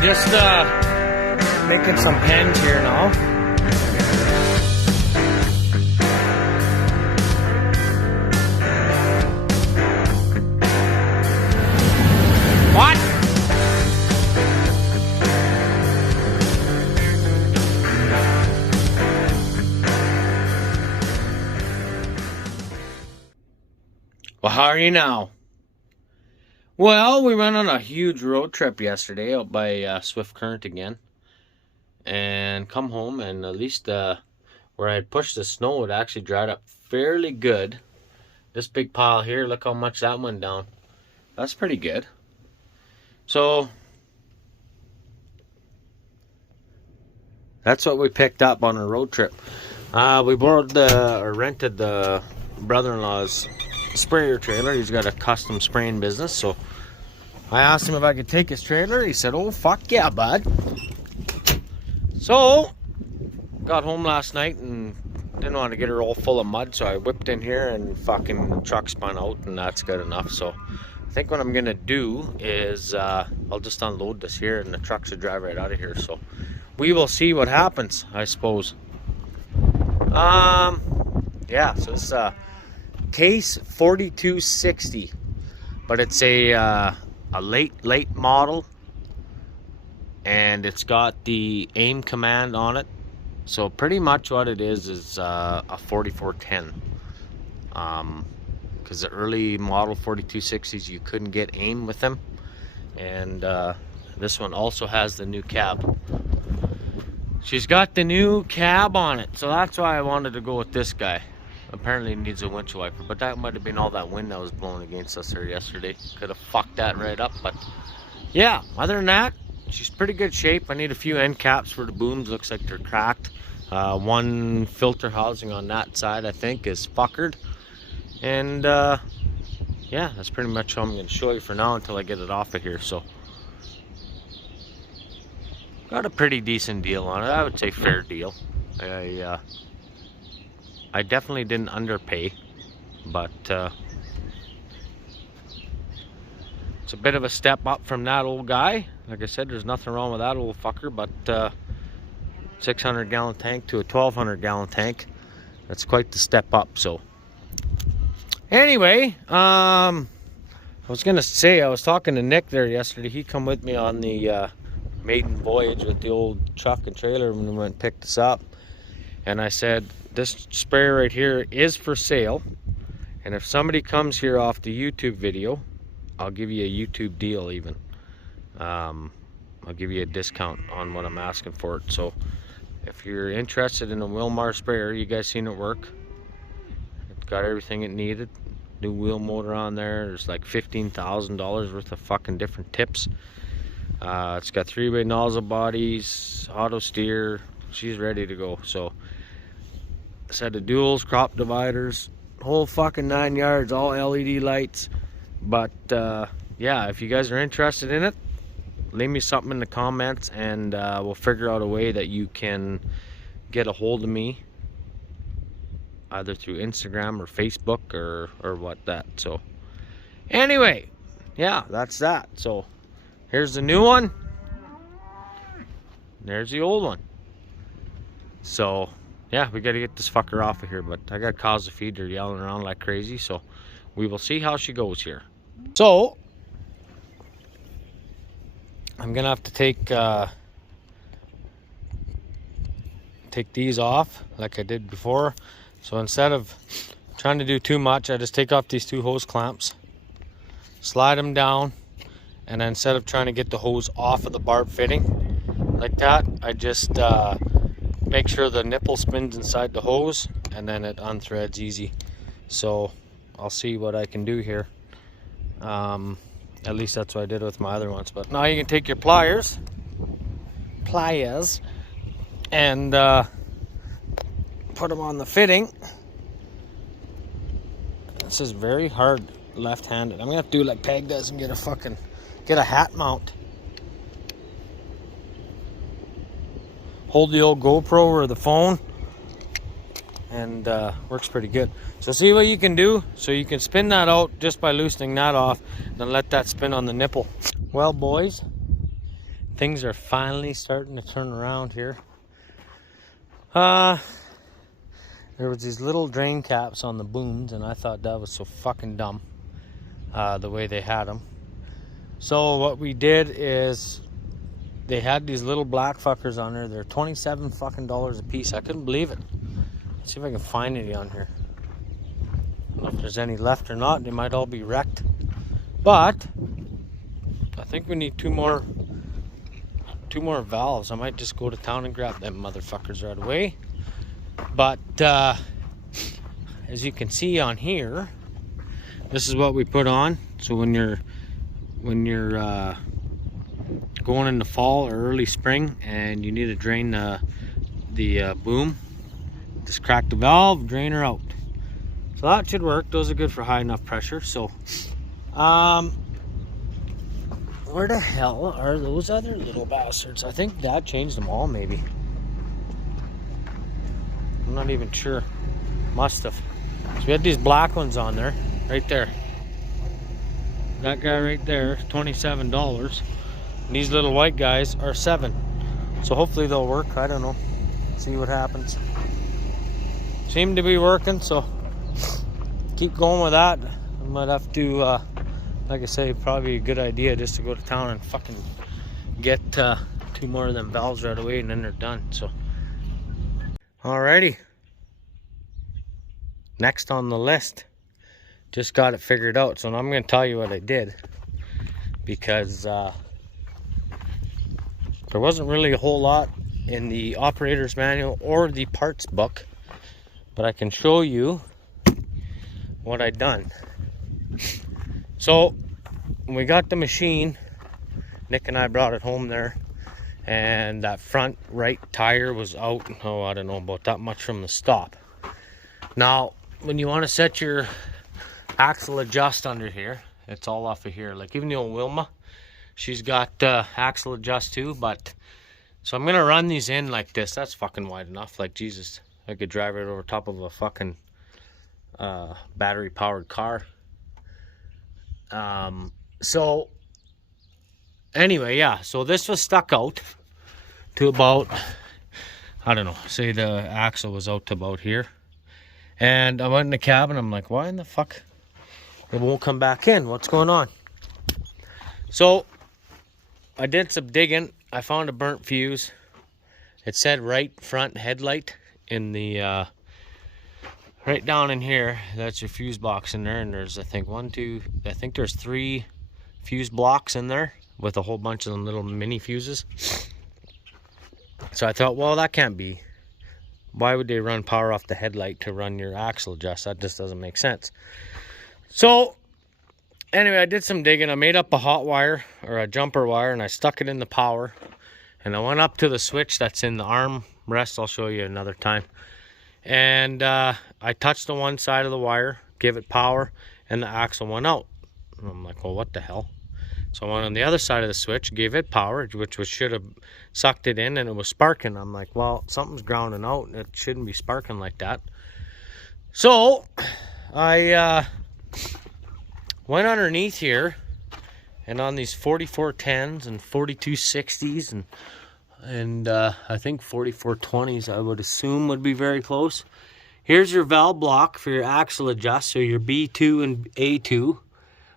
We're just making some pens here now. What? Well, how are you now? Well, we went on a huge road trip yesterday out by Swift Current again. And come home, and at least where I had pushed the snow, it actually dried up fairly good. This big pile here, look how much that went down. That's pretty good. So, that's what we picked up on our road trip. We rented the brother-in-law's sprayer trailer. He's got a custom spraying business, so I asked him if I could take his trailer. He said, oh, fuck yeah, bud. So, got home last night and didn't want to get her all full of mud, so I whipped in here and fucking truck spun out, and that's good enough. So, I think what I'm gonna do is I'll just unload this here and the truck should drive right out of here. So, we will see what happens, I suppose. Yeah, so it's Case 4260, but it's a late model, and it's got the aim command on it. So pretty much what it is a 4410. Because the early model 4260s you couldn't get aim with them, and this one also has the new cab. She's got the new cab on it, so that's why I wanted to go with this guy. Apparently it needs a windshield wiper, but that might have been all that wind that was blowing against us here yesterday. Could have fucked that right up, but yeah, other than that, she's pretty good shape. I need a few end caps for the booms. Looks like they're cracked. One filter housing on that side, I think, is fuckered. And yeah, that's pretty much all I'm going to show you for now until I get it off of here. So, got a pretty decent deal on it. I would say fair deal. I definitely didn't underpay, but it's a bit of a step up from that old guy. Like I said, there's nothing wrong with that old fucker, but 600 gallon tank to a 1200 gallon tank, that's quite the step up. So anyway, I was gonna say, I was talking to Nick there yesterday. He come with me on the maiden voyage with the old truck and trailer when we went and picked us up, and I said, this sprayer right here is for sale, and if somebody comes here off the YouTube video, I'll give you a YouTube deal even. I'll give you a discount on what I'm asking for it. So if you're interested in a Wilmar sprayer, you guys seen it work. It's got everything it needed. New wheel motor on there. There's like $15,000 worth of fucking different tips. It's got 3-way nozzle bodies, auto steer. She's ready to go. So, set of duals, crop dividers, whole fucking 9 yards, all LED lights. But yeah, if you guys are interested in it, leave me something in the comments, and we'll figure out a way that you can get a hold of me, either through Instagram or Facebook or what that. So anyway, yeah, that's that. So here's the new one, there's the old one. So yeah, we got to get this fucker off of here, but I got cows to feed. They're yelling around like crazy, so we will see how she goes here. So I'm gonna have to take these off like I did before. So instead of trying to do too much, I just take off these 2 hose clamps, slide them down, and then instead of trying to get the hose off of the barb fitting like that, I just make sure the nipple spins inside the hose, and then it unthreads easy. So I'll see what I can do here. At least that's what I did with my other ones. But now you can take your pliers, and put them on the fitting. This is very hard left-handed. I'm gonna have to do like Peg does and get a hat mount. Hold the old GoPro or the phone, and works pretty good. So see what you can do. So you can spin that out just by loosening that off, then let that spin on the nipple. Well, boys, things are finally starting to turn around here. There was these little drain caps on the booms, and I thought that was so fucking dumb, the way they had them. So what we did is, they had these little black fuckers on there. They're $27 fucking a piece. I couldn't believe it. Let's see if I can find any on here. I don't know if there's any left or not. They might all be wrecked. But I think we need two more valves. I might just go to town and grab them motherfuckers right away. But as you can see on here, this is what we put on. So when you're going in the fall or early spring and you need to drain the boom, just crack the valve, drain her out. So that should work. Those are good for high enough pressure. So where the hell are those other little bastards? I think Dad changed them all, maybe. I'm not even sure. Must have. So we had these black ones on there, right there. That guy right there, $27. And these little white guys are $7. So hopefully they'll work. I don't know. See what happens. Seem to be working, so keep going with that. I might have to, like I say, probably a good idea just to go to town and fucking get 2 more of them valves right away, and then they're done. So, alrighty. Next on the list, just got it figured out. So I'm going to tell you what I did, because there wasn't really a whole lot in the operator's manual or the parts book, but I can show you what I done. So when we got the machine, Nick and I brought it home there, and that front right tire was out, oh, I don't know, about that much from the stop. Now when you want to set your axle adjust under here, it's all off of here. Like even the old Wilma, she's got axle adjust too. But so I'm gonna run these in like this. That's fucking wide enough. Like Jesus, I could drive it over top of a fucking battery powered car. So anyway, yeah, so this was stuck out to about, I don't know, say the axle was out to about here. And I went in the cabin. I'm like, why in the fuck it won't come back in? What's going on? So I did some digging. I found a burnt fuse. It said right front headlight in the right down in here. That's your fuse box in there, and there's I think there's 3 fuse blocks in there with a whole bunch of them little mini fuses. So I thought, well, that can't be. Why would they run power off the headlight to run your axle adjust? That just doesn't make sense. So anyway, I did some digging. I made up a hot wire or a jumper wire, and I stuck it in the power, and I went up to the switch that's in the arm rest. I'll show you another time. And I touched the one side of the wire, give it power, and the axle went out. And I'm like, well, what the hell? So I went on the other side of the switch, gave it power, which should have sucked it in, and it was sparking. I'm like, well, something's grounding out. It shouldn't be sparking like that. So I went underneath here, and on these 4410s and 4260s and I think 4420s, I would assume would be very close. Here's your valve block for your axle adjust. So your B2 and A2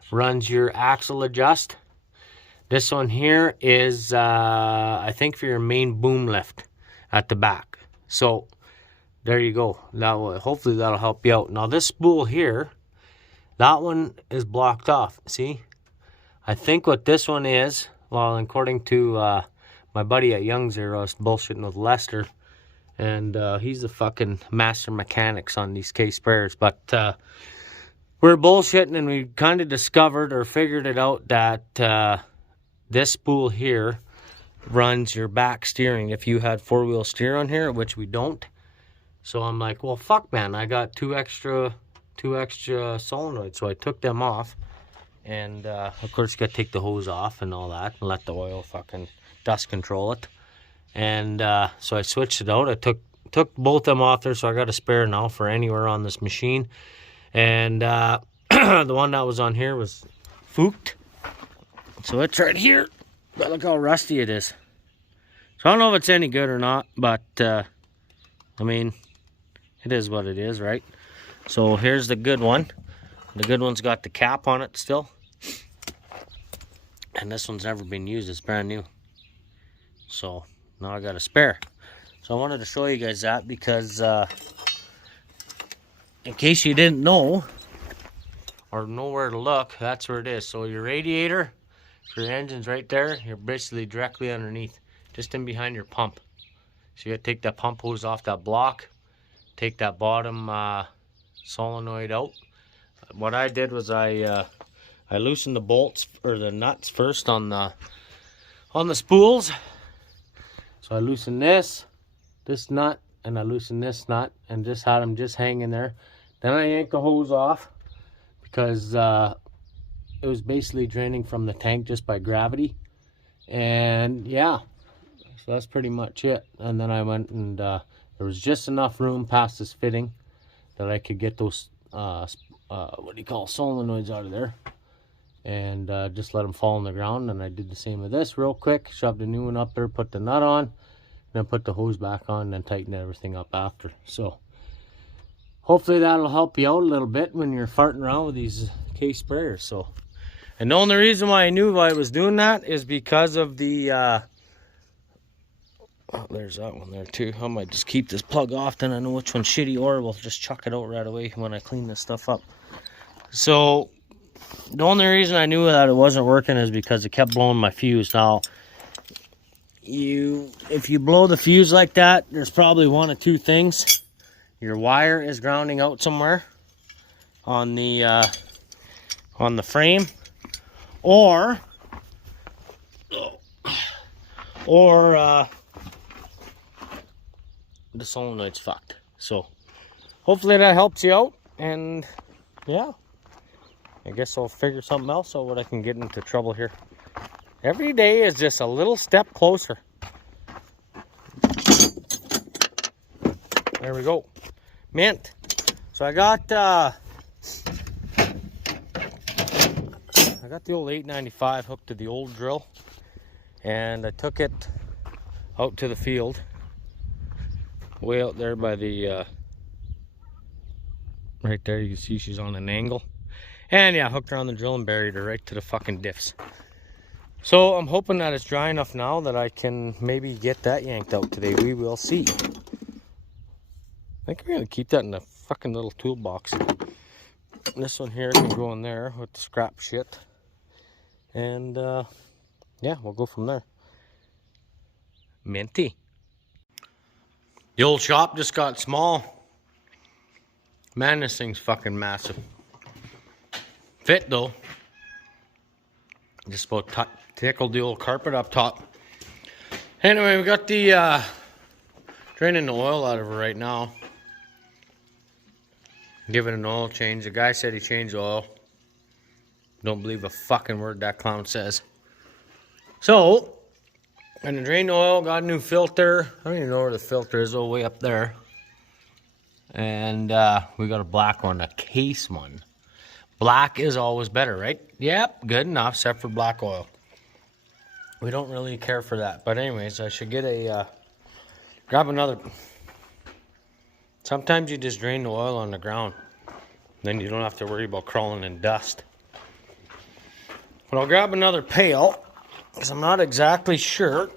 runs your axle adjust. This one here is, I think, for your main boom lift at the back. So there you go. Hopefully that'll help you out. Now this spool here, that one is blocked off. See? I think what this one is, well, according to my buddy at Young's there, I was bullshitting with Lester, and he's the fucking master mechanics on these case spares. But we're bullshitting, and we kind of discovered or figured it out that this spool here runs your back steering if you had 4-wheel steer on here, which we don't. So I'm like, well, fuck, man, I got two extra solenoids. So I took them off, and of course you got to take the hose off and all that, and let the oil fucking dust control it. And so I switched it out. I took both them off there, so I got a spare now for anywhere on this machine. And the one that was on here was fooked, so it's right here. But look how rusty it is. So I don't know if it's any good or not, but I mean, it is what it is, right? So here's the good one. The good one's got the cap on it still. And this one's never been used, it's brand new. So now I got a spare. So I wanted to show you guys that because in case you didn't know or know where to look, that's where it is. So your radiator for your engine's right there. You're basically directly underneath, just in behind your pump. So you gotta take that pump hose off that block, take that bottom solenoid out. What I did was I loosened the bolts or the nuts first on the spools. So I loosened this nut, and I loosened this nut, and just had them just hanging there. Then I yanked the hose off because it was basically draining from the tank just by gravity. And yeah, so that's pretty much it. And then I went and there was just enough room past this fitting that I could get those what do you call solenoids out of there, and just let them fall on the ground. And I did the same with this real quick, shoved a new one up there, put the nut on, then put the hose back on, and then tighten everything up after. So hopefully that'll help you out a little bit when you're farting around with these case sprayers. So, and the only reason why I knew I was doing that is because of the oh, there's that one there too. I might just keep this plug off, then I know which one's shitty, or we'll just chuck it out right away when I clean this stuff up. So the only reason I knew that it wasn't working is because it kept blowing my fuse. Now, if you blow the fuse like that, there's probably one of two things. Your wire is grounding out somewhere on the frame, or the solenoid's fucked. So hopefully that helps you out, and yeah, I guess I'll figure something else out what I can get into trouble here. Every day is just a little step closer. There we go. Mint. So I got the old 895 hooked to the old drill, and I took it out to the field, way out there by the right there. You can see she's on an angle, and yeah, hooked her on the drill and buried her right to the fucking diffs. So I'm hoping that it's dry enough now that I can maybe get that yanked out today. We will see. I think we're gonna keep that in the fucking little toolbox. This one here can go in there with the scrap shit, and yeah, we'll go from there. Minty. The old shop just got small. Man, this thing's fucking massive. Fit though. Just about tickled the old carpet up top. Anyway, we got the draining the oil out of her right now. Give it an oil change. The guy said he changed oil. Don't believe a fucking word that clown says. So, and the drain oil, got a new filter. I don't even know where the filter is, all the way up there. And we got a black one, a case one. Black is always better, right? Yep, good enough, except for black oil. We don't really care for that. But anyways, I should get a, grab another. Sometimes you just drain the oil on the ground. Then you don't have to worry about crawling in dust. But I'll grab another pail, because I'm not exactly sure.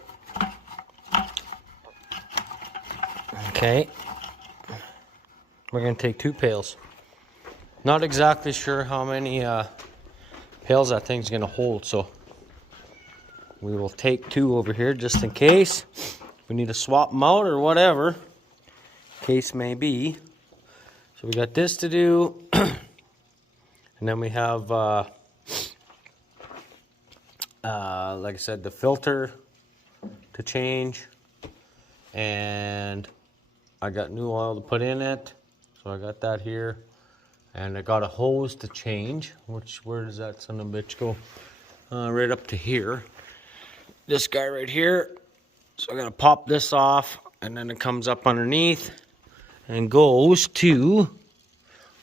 Okay. We're going to take 2 pails. Not exactly sure how many pails that thing's going to hold, so we will take 2 over here just in case. We need to swap them out or whatever, case may be. So we got this to do, and then we have, like I said, the filter to change, and I got new oil to put in it, so I got that here. And I got a hose to change, where does that son of a bitch go? Right up to here. This guy right here. So I gotta pop this off, and then it comes up underneath and goes to,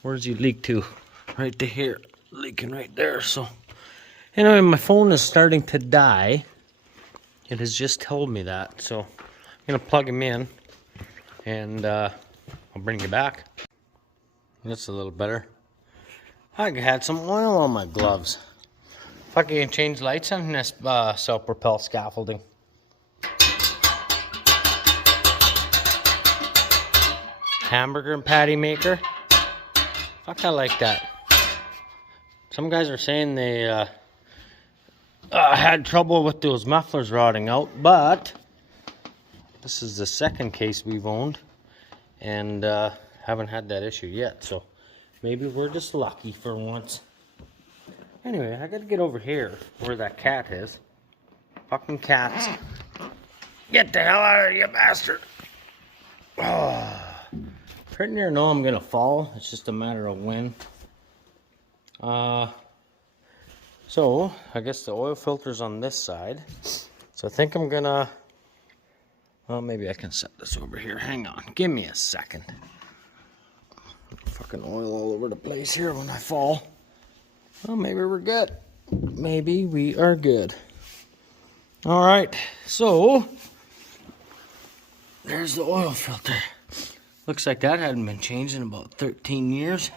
where does he leak to? Right to here, leaking right there. So anyway, my phone is starting to die. It has just told me that. So I'm gonna plug him in and I'll bring you back. That's a little better. I had some oil on my gloves. If I can change lights on this self-propel scaffolding. Hamburger and patty maker. Fuck, I like that. Some guys are saying they had trouble with those mufflers rotting out, but this is the second case we've owned and haven't had that issue yet, so maybe we're just lucky for once. Anyway, I gotta get over here where that cat is. Fucking cats. Get the hell out of here, you bastard. Oh. Pretty near know I'm gonna fall. It's just a matter of when. So I guess the oil filter's on this side. So I think I'm gonna, well, maybe I can set this over here. Hang on, give me a second. Fucking oil all over the place here when I fall. Well, maybe we're good. Maybe we are good. All right, so there's the oil filter. Looks like that hadn't been changed in about 13 years.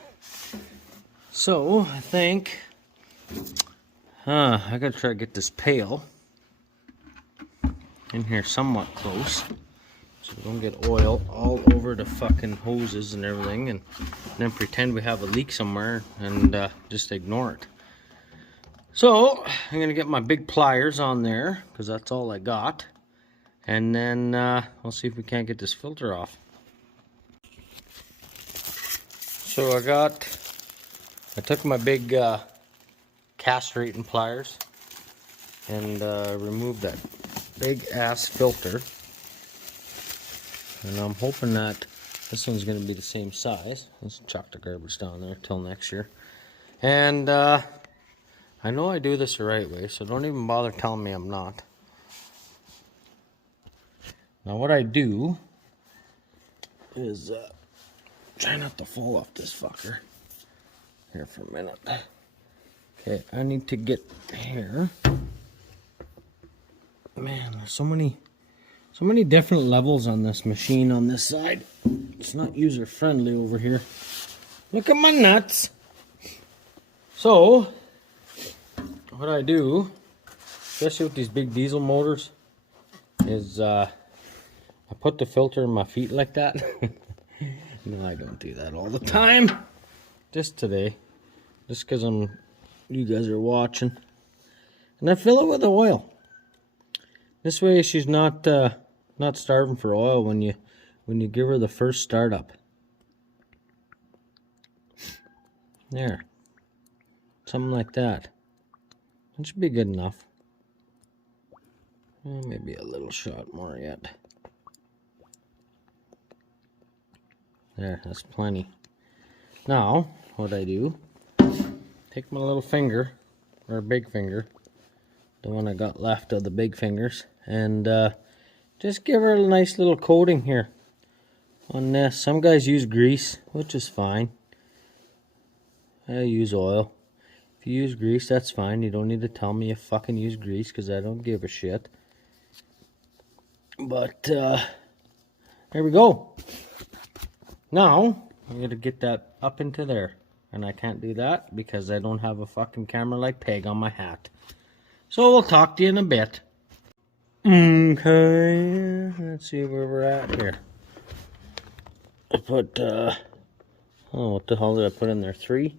So I think I gotta try to get this pail in here somewhat close so we don't get oil all over the fucking hoses and everything, and then pretend we have a leak somewhere and just ignore it. So I'm gonna get my big pliers on there because that's all I got, and then we'll see if we can't get this filter off. So I took my big castrating pliers and removed that big ass filter, and I'm hoping that this one's going to be the same size. Let's chuck the garbage down there till next year. And I know I do this the right way, so don't even bother telling me I'm not. Now what I do is try not to fall off this fucker here for a minute. Okay, I need to get here. Man, there's so many different levels on this machine on this side. It's not user friendly over here. Look at my nuts. So what I do, especially with these big diesel motors, is I put the filter in my feet like that. No, I don't do that all the time. Just today. Just because you guys are watching. And I fill it with oil. This way she's not starving for oil when you give her the first startup. There. Something like that. That should be good enough. Maybe a little shot more yet. There, that's plenty. Now, what I do, take my little finger, or big finger, the one I got left of the big fingers, and just give her a nice little coating here on this. Some guys use grease, which is fine. I use oil. If you use grease, that's fine. You don't need to tell me you fucking use grease, because I don't give a shit. But, there we go. Now, I'm going to get that up into there. And I can't do that because I don't have a fucking camera like peg on my hat. So we'll talk to you in a bit. Okay, let's see where we're at here. I put, oh, what the hell did I put in there? 3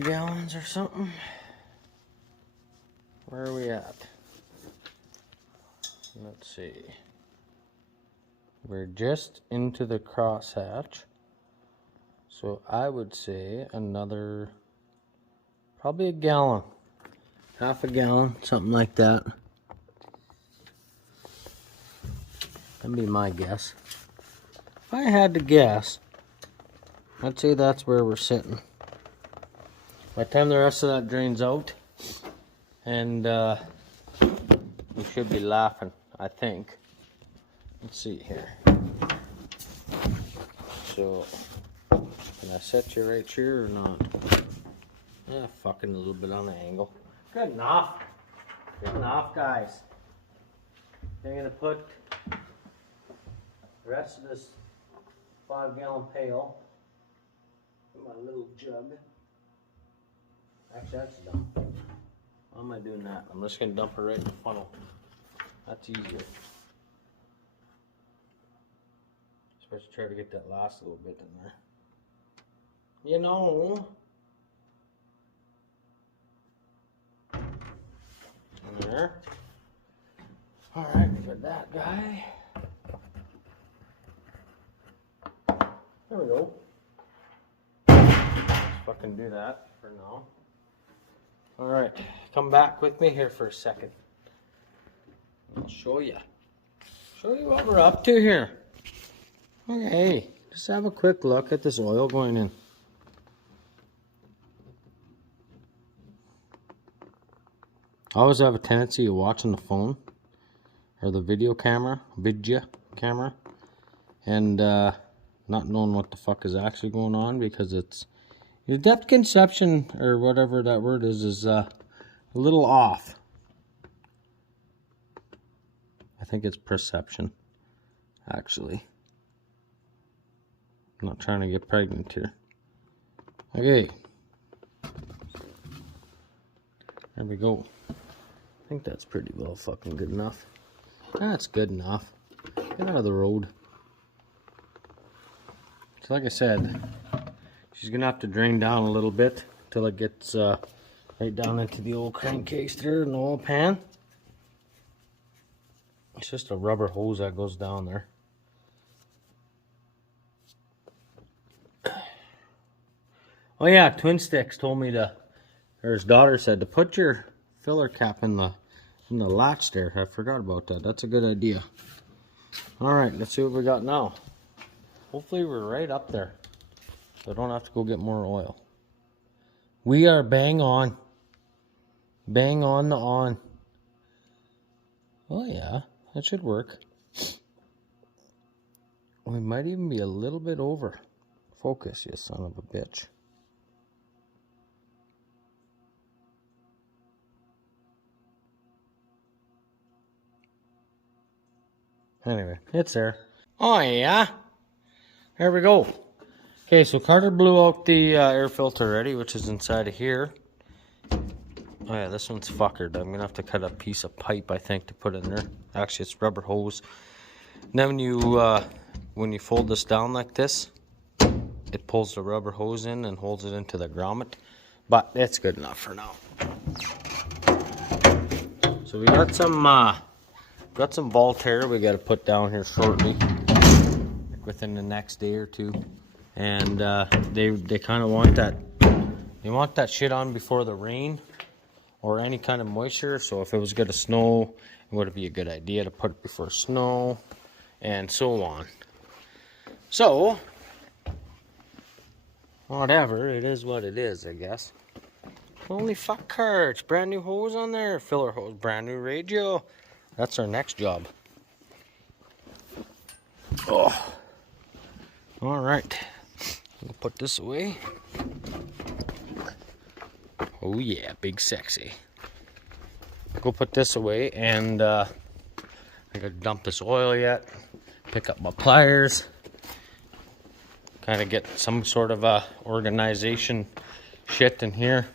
gallons or something? Where are we at? Let's see. We're just into the crosshatch. So I would say another, probably a gallon. Half a gallon, something like that. That'd be my guess. If I had to guess, I'd say that's where we're sitting. By the time the rest of that drains out, and we should be laughing, I think. Let's see here. So, can I set you right here or not? Yeah, fucking a little bit on the angle. Good enough. Good enough, guys. I'm gonna put the rest of this 5-gallon pail in my little jug. Actually, that's dumb. Why am I doing that? I'm just gonna dump it right in the funnel. That's easier. Especially try to get that last little bit in there. You know. In there. Alright, we got that guy. There we go. Let's fucking do that for now. Alright, come back with me here for a second. I'll show you. Show you what we're up to here. Okay, just have a quick look at this oil going in. I always have a tendency of watching the phone or the video camera, and not knowing what the fuck is actually going on, because it's your depth conception or whatever that word is a little off. I think it's perception, actually. I'm not trying to get pregnant here. Okay. There we go. I think that's pretty well fucking good enough. That's good enough. Get out of the road. So like I said, she's gonna have to drain down a little bit till it gets right down into the old crankcase there in the oil pan. It's just a rubber hose that goes down there. Oh yeah, Twin Sticks told me to, or his daughter said to put your filler cap in the latch there. I forgot about that. That's a good idea. Alright, let's see what we got now. Hopefully we're right up there, so I don't have to go get more oil. We are bang on. Bang on the on. Oh yeah, that should work. We might even be a little bit over. Focus, you son of a bitch. Anyway, it's there. Oh yeah. There we go. Okay, so Carter blew out the air filter already, which is inside of here. Oh yeah, this one's fuckered. I'm gonna have to cut a piece of pipe, I think, to put in there. Actually, it's rubber hose. And then when you fold this down like this, it pulls the rubber hose in and holds it into the grommet. But it's good enough for now. So we got some Voltaire we got to put down here shortly, within the next day or two, and they kind of want that shit on before the rain or any kind of moisture. So if it was going to snow, it would be a good idea to put it before snow, and so on. So whatever, it is what it is, I guess. Holy fuck, carts! Brand new hose on there, filler hose, brand new radio. That's our next job. Oh. Alright. We'll put this away. Oh yeah, big sexy. Go put this away, and I gotta dump this oil yet. Pick up my pliers. Kind of get some sort of organization shit in here.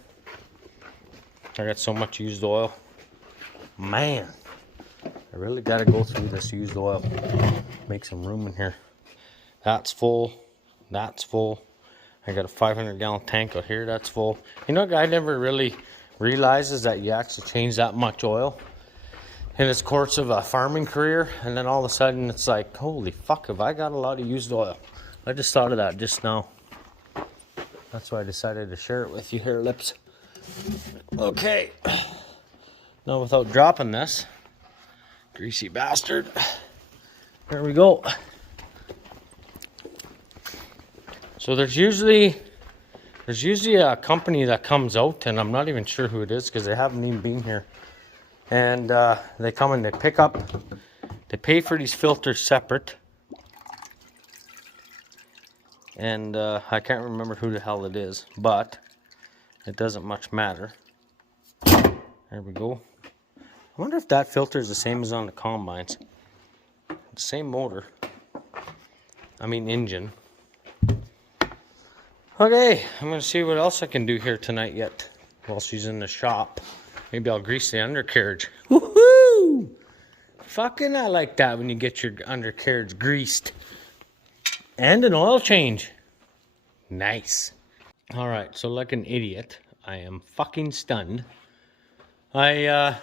I got so much used oil. Man. I really got to go through this used oil. Make some room in here. That's full. That's full. I got a 500-gallon tank out here. That's full. You know, I never really realizes that you actually change that much oil in its course of a farming career. And then all of a sudden it's like, holy fuck, have I got a lot of used oil. I just thought of that just now. That's why I decided to share it with you here, lips. Okay. Now without dropping this greasy bastard, there we go. So there's usually a company that comes out, and I'm not even sure who it is because they haven't even been here. And they come and they pick up, they pay for these filters separate. And I can't remember who the hell it is, but it doesn't much matter. There we go. I wonder if that filter is the same as on the combines. Same motor. I mean engine. Okay, I'm going to see what else I can do here tonight yet while she's in the shop. Maybe I'll grease the undercarriage. Woohoo! Fucking I like that when you get your undercarriage greased. And an oil change. Nice. Alright, so like an idiot, I am fucking stunned. I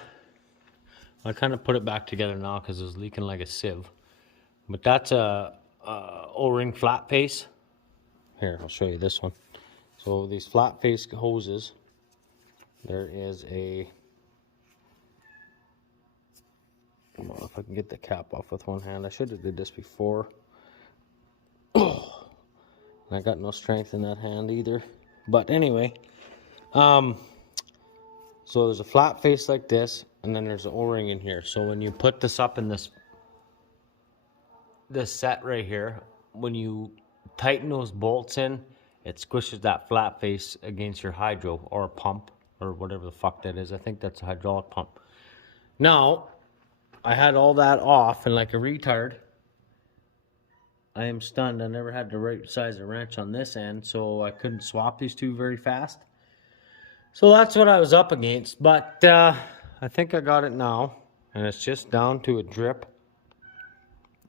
kind of put it back together now because it was leaking like a sieve. But that's a O-ring flat face. Here, I'll show you this one. So these flat face hoses, there is a... Come on, if I can get the cap off with one hand. I should have did this before. I got no strength in that hand either. But anyway, so there's a flat face like this, and then there's an O-ring in here. So when you put this up in this set right here, when you tighten those bolts in, it squishes that flat face against your hydro or pump or whatever the fuck that is. I think that's a hydraulic pump. Now, I had all that off, and like a retard, I am stunned. I never had the right size of wrench on this end, so I couldn't swap these two very fast. So that's what I was up against, but I think I got it now, and it's just down to a drip.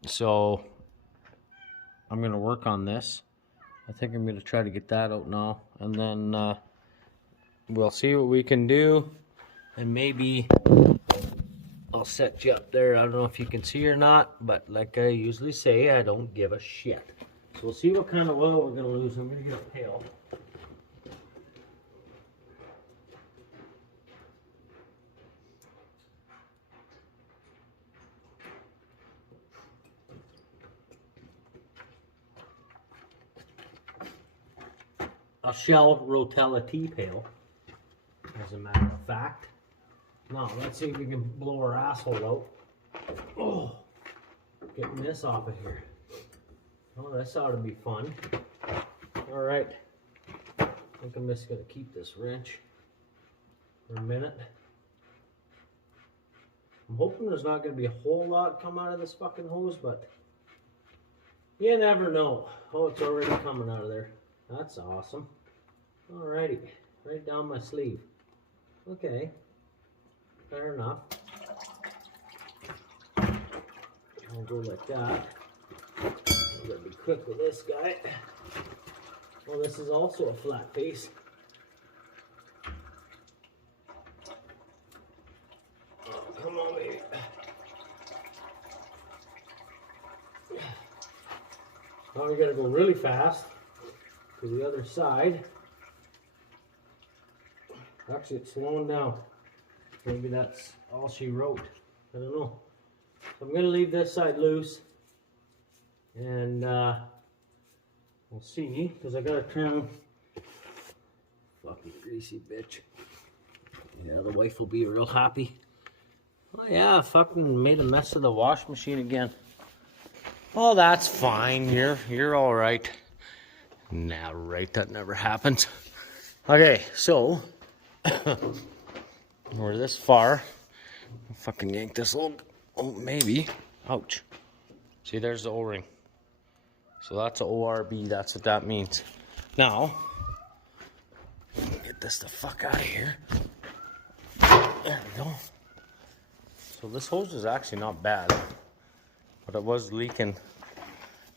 So I'm going to work on this. I think I'm going to try to get that out now, and then we'll see what we can do, and maybe I'll set you up there. I don't know if you can see or not, but like I usually say, I don't give a shit. So we'll see what kind of oil we're going to lose. I'm going to get a pail. A Shell Rotella tea pail, as a matter of fact. Now, let's see if we can blow our asshole out. Oh, getting this off of here. Oh, this ought to be fun. All right. I think I'm just going to keep this wrench for a minute. I'm hoping there's not going to be a whole lot come out of this fucking hose, but you never know. Oh, it's already coming out of there. That's awesome. Alrighty, right down my sleeve. Okay, fair enough. I'll go like that. I'm gonna be quick with this guy. Well, this is also a flat face. Oh, come on, baby. Now we gotta go really fast to the other side. Actually, it's slowing down. Maybe that's all she wrote. I don't know. So I'm going to leave this side loose. And we'll see. Because I got to turn. Fucking greasy bitch. Yeah, the wife will be real happy. Oh yeah, I fucking made a mess of the wash machine again. Oh, that's fine. You're all right. Nah, right. That never happens. Okay, so we're this far. I'll fucking yank this little. Oh, maybe. Ouch. See, there's the O-ring. So that's an ORB. That's what that means. Now, get this the fuck out of here. There we go. So this hose is actually not bad, but it was leaking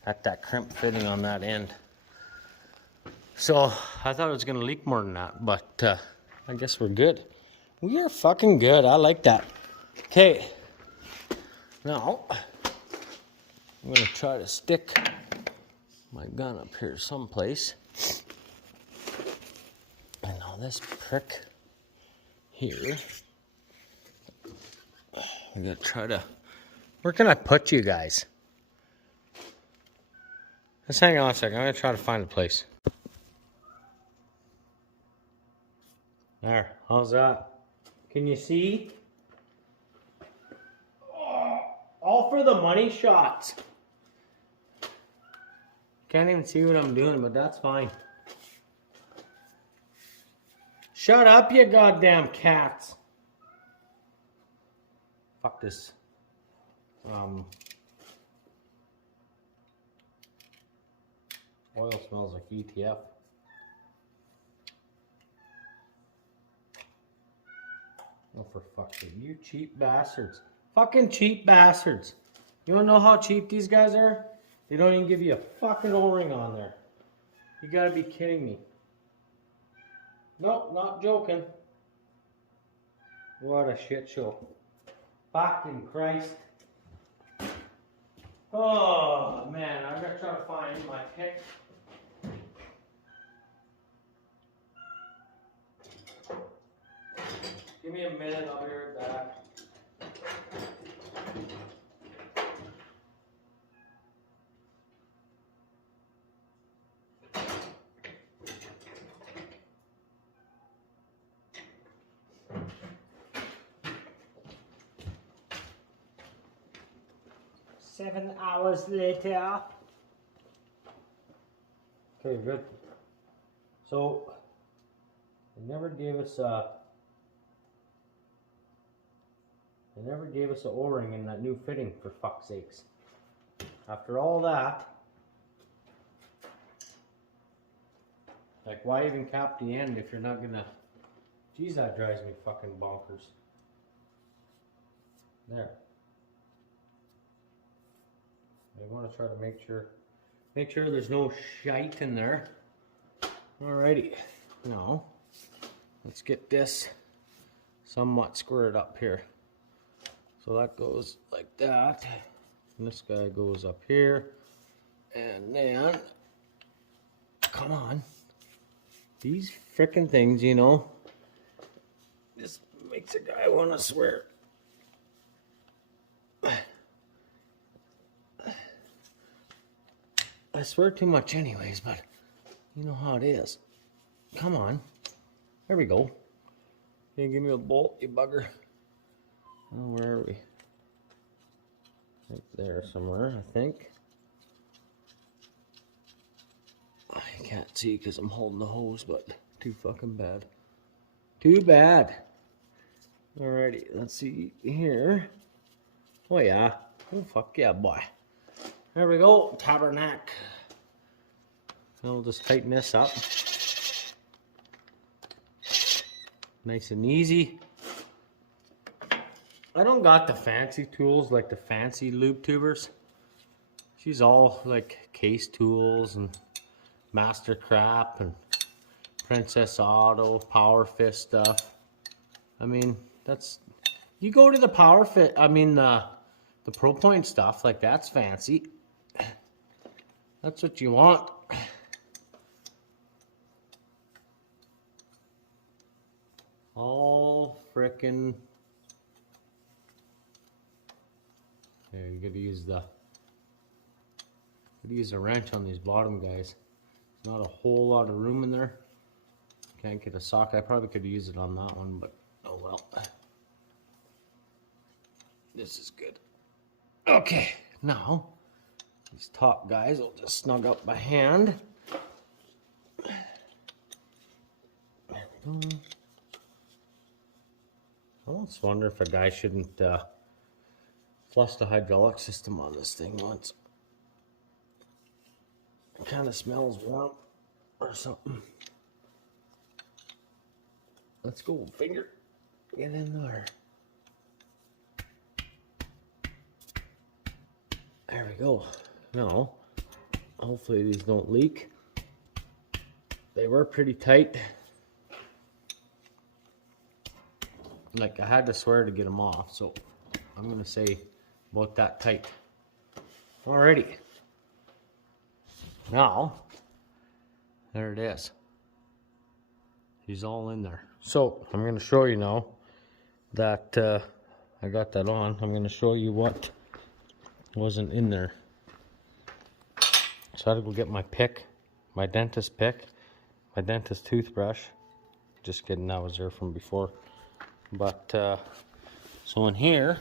at that crimp fitting on that end. So I thought it was going to leak more than that, but I guess we're good. We are fucking good. I like that. Okay. Now, I'm going to try to stick my gun up here someplace. And now this prick here. I'm going to try to... Where can I put you guys? Let's hang on a second. I'm going to try to find a place. There, how's that? Can you see? Oh, all for the money shots. Can't even see what I'm doing, but that's fine. Shut up, you goddamn cats. Fuck this. Oil smells like ETF. Oh, for fuck's sake. You cheap bastards. Fucking cheap bastards. You wanna know how cheap these guys are? They don't even give you a fucking O-ring on there. You gotta be kidding me. Nope, not joking. What a shit show. Fucking Christ. Oh, man. I'm gonna try to find my pick. Give me a minute, I'll be right back. Seven hours later. Okay, good. So, they never gave us a O-ring in that new fitting, for fuck's sakes. After all that, like, why even cap the end if you're not gonna? Geez, that drives me fucking bonkers. There. I want to try to make sure there's no shite in there. Alrighty, now let's get this somewhat squared up here. So that goes like that, and this guy goes up here, and then, come on, these frickin' things, you know, just makes a guy want to swear. I swear too much anyways, but you know how it is. Come on. There we go. Can you give me a bolt, you bugger? Oh, where are we? Right there somewhere, I think. I can't see because I'm holding the hose, but too fucking bad. Too bad. Alrighty, let's see here. Oh yeah. Oh fuck yeah, boy. There we go, tabernacle. I'll just tighten this up. Nice and easy. I don't got the fancy tools like the fancy lube tubers. She's all like case tools and master crap and Princess Auto, Power Fist stuff. I mean, that's, you go to the Power Fit, I mean the Pro Point stuff, like that's fancy. That's what you want. All frickin'. Yeah, you gotta use a wrench on these bottom guys. Not a whole lot of room in there. Can't get a socket. I probably could use it on that one, but oh well. This is good. Okay, now these top guys will just snug up my hand. There we go. I almost wonder if a guy shouldn't flush the hydraulic system on this thing once. It kind of smells warm or something. Let's go, finger. Get in there. There we go. Now, hopefully these don't leak. They were pretty tight. Like, I had to swear to get them off, so I'm gonna say about that tight. Alrighty. Now, there it is. He's all in there. So, I'm gonna show you now that I got that on. I'm gonna show you what wasn't in there. So I had to go get my pick, my dentist pick, my dentist toothbrush. Just kidding, that was there from before. But, so in here,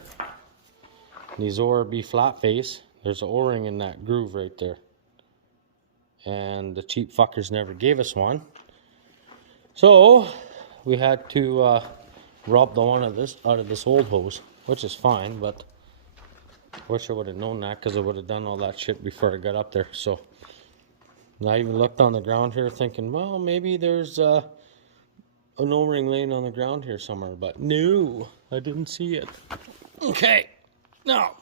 these ORB flat face, there's an O-ring in that groove right there. And the cheap fuckers never gave us one. So, we had to rob the one of this out of this old hose. which is fine, but I wish I would have known that because I would have done all that shit before I got up there. So I even looked on the ground here thinking, well, maybe there's an O-ring laying on the ground here somewhere, but no, I didn't see it. Okay, now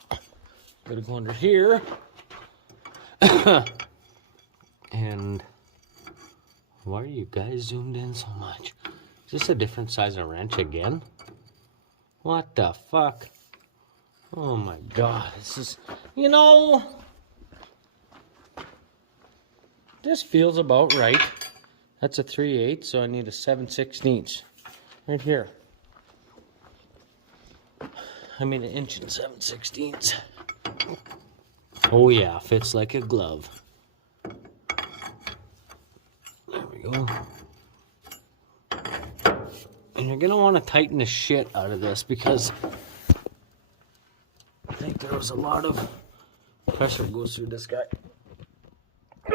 gotta go under here. And why are you guys zoomed in so much? Is this a different size of wrench again? What the fuck? Oh my god, this is, you know, this feels about right. That's a 3/8, so I need a 7/16 right here. I mean, 1 inch and 7/16. Oh yeah, fits like a glove. There we go. And you're gonna want to tighten the shit out of this because I think there was a lot of pressure goes through this guy.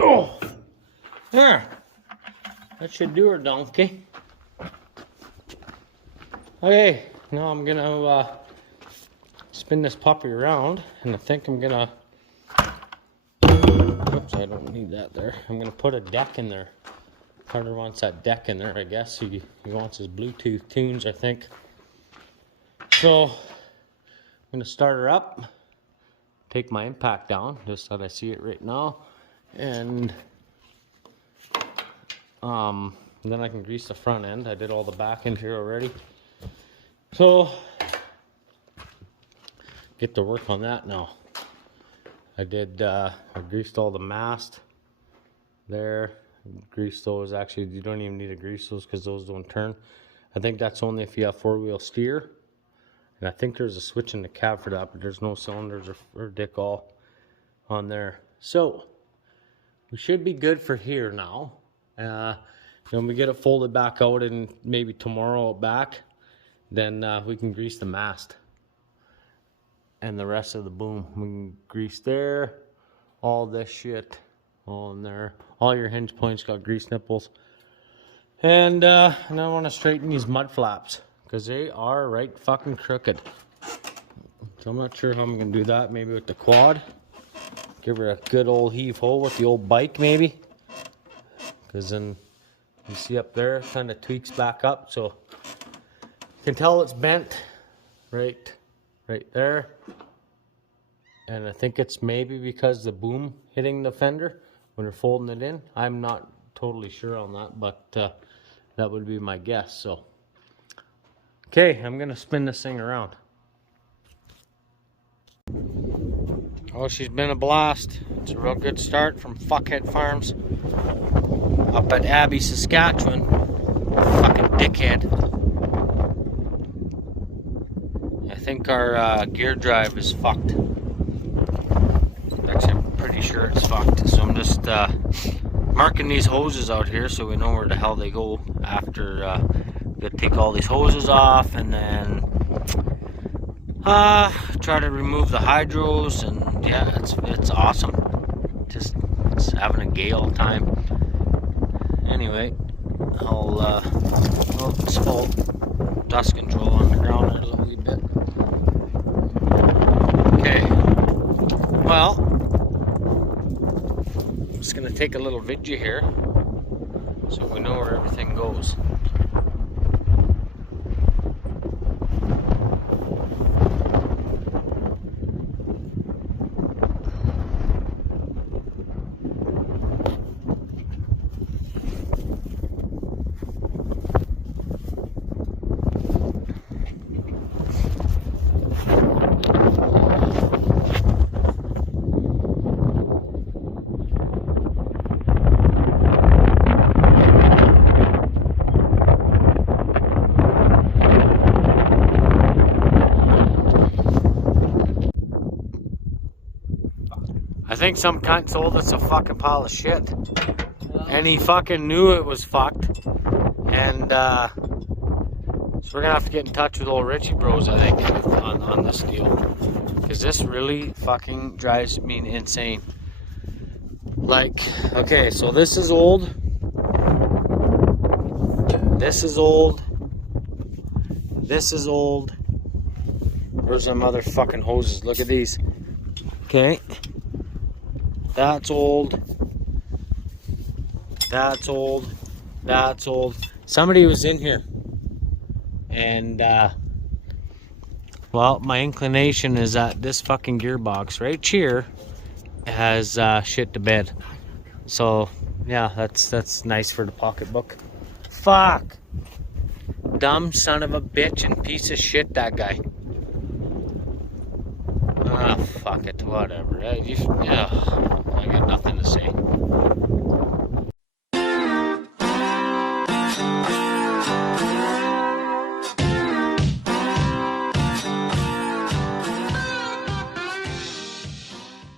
Oh, there. That should do her, donkey. Okay, now I'm gonna spin this puppy around, and I think I'm gonna. Oops, I don't need that there. I'm gonna put a deck in there. Carter wants that deck in there, I guess. He wants his Bluetooth tunes, I think. So I'm gonna start her up, take my impact down, just so I see it right now, and then I can grease the front end. I did all the back end here already. So get to work on that now. I greased all the mast there. Grease those. Actually, you don't even need to grease those because those don't turn. I think that's only if you have 4-wheel steer. And I think there's a switch in the cab for that, but there's no cylinders or dick all on there. So we should be good for here now. When we get it folded back out and maybe tomorrow back, then we can grease the mast and the rest of the boom. We can grease there, all this shit, all in there. All your hinge points got grease nipples. And I want to straighten these mud flaps because they are right fucking crooked. So I'm not sure how I'm going to do that. Maybe with the quad. Give her a good old heave-ho with the old bike maybe. Because then you see up there, kind of tweaks back up. So you can tell it's bent right there. And I think it's maybe because the boom hitting the fender when you're folding it in. I'm not totally sure on that, but that would be my guess. So, okay, I'm gonna spin this thing around. Oh, she's been a blast. It's a real good start from Fuckhead Farms up at Abbey, Saskatchewan. Fucking dickhead. I think our gear drive is fucked. Actually, I'm pretty sure it's fucked. So I'm just marking these hoses out here so we know where the hell they go after. Gonna take all these hoses off and then try to remove the hydros, and yeah, it's awesome. Just it's having a gale time. Anyway, I'll it's full dust control on the ground there a little wee bit. Okay, well, I'm just gonna take a little video here so we know where everything goes. I think some cunt sold us a fucking pile of shit. And he fucking knew it was fucked. And so we're gonna have to get in touch with old Richie Bros, I think, on this deal. Because this really fucking drives me insane. Like, okay, so this is old. This is old. This is old. Where's them motherfucking hoses? Look at these. Okay. That's old. That's old. That's old. Somebody was in here. And, well, my inclination is that this fucking gearbox right here has shit to bed. So, yeah, that's nice for the pocketbook. Fuck! Dumb son of a bitch and piece of shit, that guy. Ah, fuck it, whatever. I got nothing